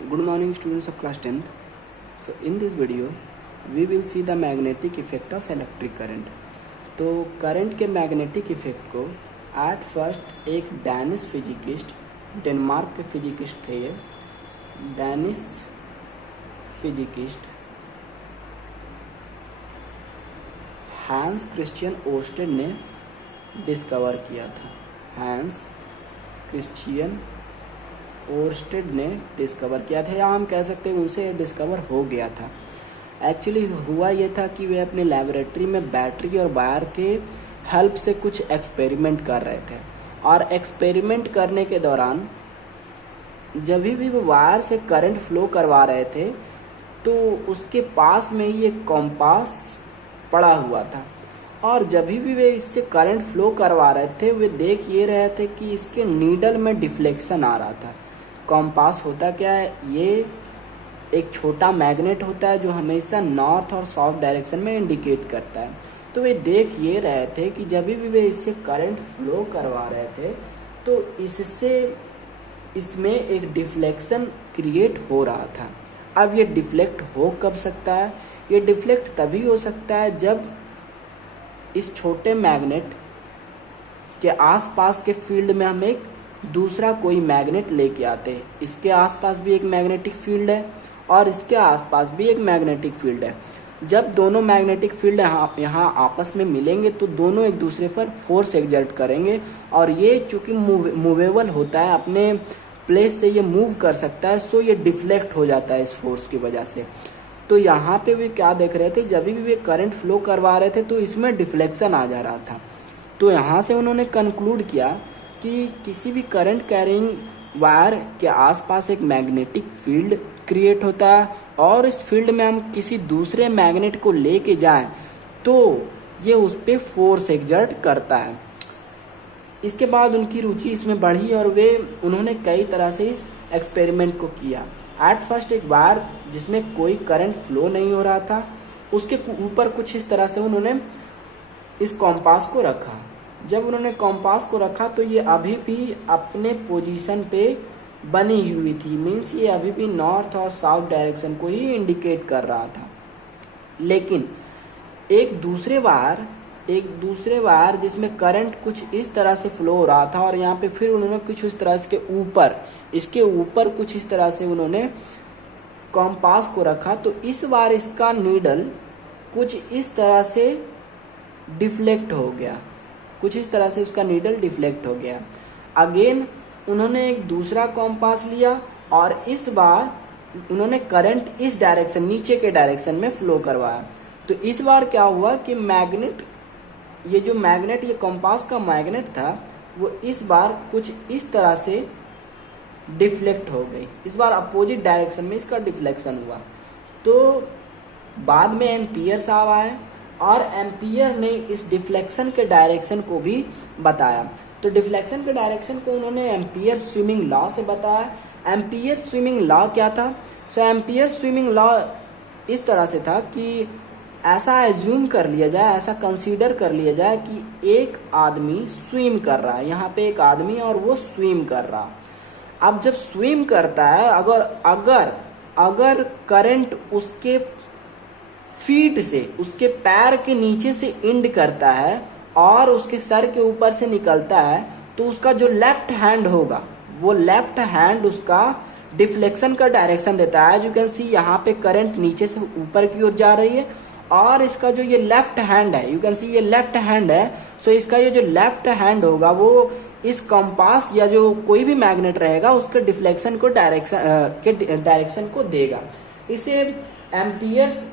Good morning students of class 10th. So in this video we will see the magnetic effect of electric current. तो current के magnetic effect को at first एक Danish फिजिकिस्ट, Denmark के फिजिकिस्ट थे ये, Danish फिजिकिस्ट Hans Christian Oersted ने discover किया था। हैंस क्रिश्चियन ओर्स्टेड ने डिस्कवर किया था, या हम कह सकते हैं उनसे डिस्कवर हो गया था। एक्चुअली हुआ ये था कि वे अपने लैबोरेटरी में बैटरी और वायर के हेल्प से कुछ एक्सपेरिमेंट कर रहे थे, और एक्सपेरिमेंट करने के दौरान जब भी वो वायर से करंट फ्लो करवा रहे थे तो उसके पास में ही एक कॉम्पास पड़ा हुआ था, और जब भी वे इससे करंट फ्लो करवा रहे थे वे देख ये रहे थे कि इसके नीडल में डिफ्लेक्शन आ रहा था। कॉम्पास होता क्या है, ये एक छोटा मैग्नेट होता है जो हमेशा नॉर्थ और साउथ डायरेक्शन में इंडिकेट करता है। तो वे देख ये रहे थे कि जब भी वे इससे करंट फ्लो करवा रहे थे तो इससे इसमें एक डिफ्लेक्शन क्रिएट हो रहा था। अब ये डिफ्लेक्ट हो कब सकता है? ये डिफ्लेक्ट तभी हो सकता है जब इस छोटे मैग्नेट के आसपास के फील्ड में हम एक दूसरा कोई मैग्नेट लेके आते हैं। इसके आसपास भी एक मैग्नेटिक फील्ड है और इसके आसपास भी एक मैग्नेटिक फील्ड है। जब दोनों मैग्नेटिक फील्ड यहाँ आपस में मिलेंगे तो दोनों एक दूसरे पर फोर्स एक्सर्ट करेंगे, और ये चूँकि मूवेबल होता है, अपने प्लेस से ये मूव कर सकता है, सो ये डिफ्लेक्ट हो जाता है इस फोर्स की वजह से। तो यहाँ पे वे क्या देख रहे थे, जब भी वे करंट फ्लो करवा रहे थे तो इसमें डिफ्लेक्शन आ जा रहा था। तो यहाँ से उन्होंने कंक्लूड किया कि किसी भी करंट कैरिंग वायर के आसपास एक मैग्नेटिक फील्ड क्रिएट होता है, और इस फील्ड में हम किसी दूसरे मैग्नेट को लेके जाएं तो ये उस पर फोर्स एक्सर्ट करता है। इसके बाद उनकी रुचि इसमें बढ़ी और उन्होंने कई तरह से इस एक्सपेरिमेंट को किया। एट फर्स्ट एक वायर जिसमें कोई करंट फ्लो नहीं हो रहा था, उसके ऊपर कुछ इस तरह से उन्होंने इस कॉम्पास को रखा। जब उन्होंने कॉम्पास को रखा तो ये अभी भी अपने पोजीशन पे बनी हुई थी, मीन्स ये अभी भी नॉर्थ और साउथ डायरेक्शन को ही इंडिकेट कर रहा था। लेकिन एक दूसरे वायर जिसमें करंट कुछ इस तरह से फ्लो हो रहा था, और यहाँ पे फिर उन्होंने कुछ इस तरह इसके ऊपर कुछ इस तरह से उन्होंने कॉम्पास को रखा। तो इस बार इसका नीडल कुछ इस तरह से डिफ्लेक्ट हो गया, उसका नीडल डिफ्लेक्ट हो गया। अगेन उन्होंने एक दूसरा कॉम्पास लिया और इस बार उन्होंने करंट इस डायरेक्शन, नीचे के डायरेक्शन में फ्लो करवाया। तो इस बार क्या हुआ कि ये कॉम्पास का मैग्नेट था, वो इस बार कुछ इस तरह से डिफ्लेक्ट हो गई। इस बार अपोजिट डायरेक्शन में इसका डिफ्लेक्शन हुआ। तो बाद में एम्पियर साहब आए और एम्पियर ने इस डिफ्लेक्शन के डायरेक्शन को भी बताया। तो डिफ्लेक्शन के डायरेक्शन को उन्होंने एम्पियर स्विमिंग लॉ से बताया। एम्पियर स्विमिंग लॉ क्या था? सो एम्पियर स्विमिंग लॉ इस तरह से था कि ऐसा एज्यूम कर लिया जाए, ऐसा कंसीडर कर लिया जाए कि एक आदमी स्विम कर रहा है, यहाँ पे एक आदमी और वो स्विम कर रहा। अब जब स्विम करता है, अगर करंट उसके फीट से, उसके पैर के नीचे से इंड करता है और उसके सर के ऊपर से निकलता है, तो उसका जो लेफ्ट हैंड होगा, वो लेफ्ट हैंड उसका डिफ्लेक्शन का डायरेक्शन देता है। यू कैन सी यहाँ पे करंट नीचे से ऊपर की ओर जा रही है, और इसका जो ये लेफ्ट हैंड है, यू कैन सी ये लेफ्ट हैंड है। सो इसका ये जो लेफ्ट हैंड होगा वो इस कंपास या जो कोई भी मैग्नेट रहेगा उसके डिफ्लेक्शन को डायरेक्शन को देगा। इसे एम्पियर्स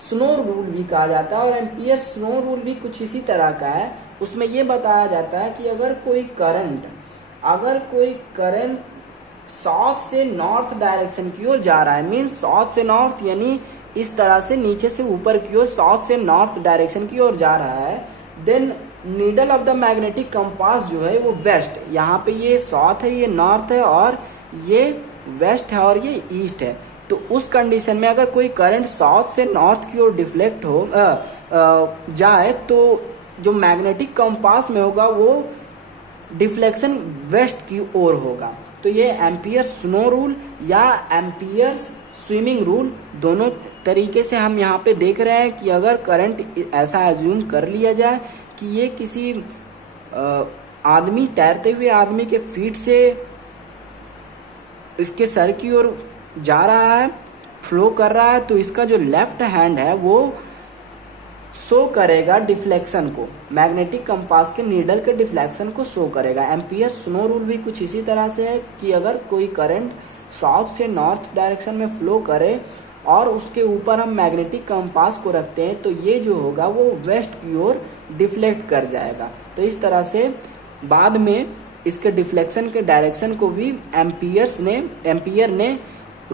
स्नो रूल भी कहा जाता है, और एम्पियर स्नो रूल भी कुछ इसी तरह का है। उसमें ये बताया जाता है कि अगर कोई करंट साउथ से नॉर्थ डायरेक्शन की ओर जा रहा है, मीन्स साउथ से नॉर्थ यानी इस तरह से नीचे से ऊपर की ओर साउथ से नॉर्थ डायरेक्शन की ओर जा रहा है, then needle of the magnetic compass जो है वो वेस्ट, यहाँ पे ये साउथ है, ये नॉर्थ है, और ये वेस्ट है, और ये ईस्ट है। तो उस कंडीशन में अगर कोई करंट साउथ से नॉर्थ की ओर डिफ्लेक्ट हो जाए तो जो मैग्नेटिक कंपास में होगा वो डिफ्लेक्शन वेस्ट की ओर होगा। तो ये एम्पियर स्नो रूल या एम्पियर स्विमिंग रूल दोनों तरीके से हम यहाँ पे देख रहे हैं कि अगर करंट ऐसा एज्यूम कर लिया जाए कि ये किसी आदमी तैरते हुए आदमी के फीट से इसके सर की ओर जा रहा है, फ्लो कर रहा है, तो इसका जो लेफ्ट हैंड है वो शो करेगा डिफ्लेक्शन को, मैग्नेटिक कंपास के नीडल के डिफ्लेक्शन को शो करेगा। एम्पियर स्नो रूल भी कुछ इसी तरह से है कि अगर कोई करंट साउथ से नॉर्थ डायरेक्शन में फ्लो करे और उसके ऊपर हम मैग्नेटिक कंपास को रखते हैं तो ये जो होगा वो वेस्ट की ओर डिफ्लेक्ट कर जाएगा। तो इस तरह से बाद में इसके डिफ्लेक्शन के डायरेक्शन को भी एम्पियर ने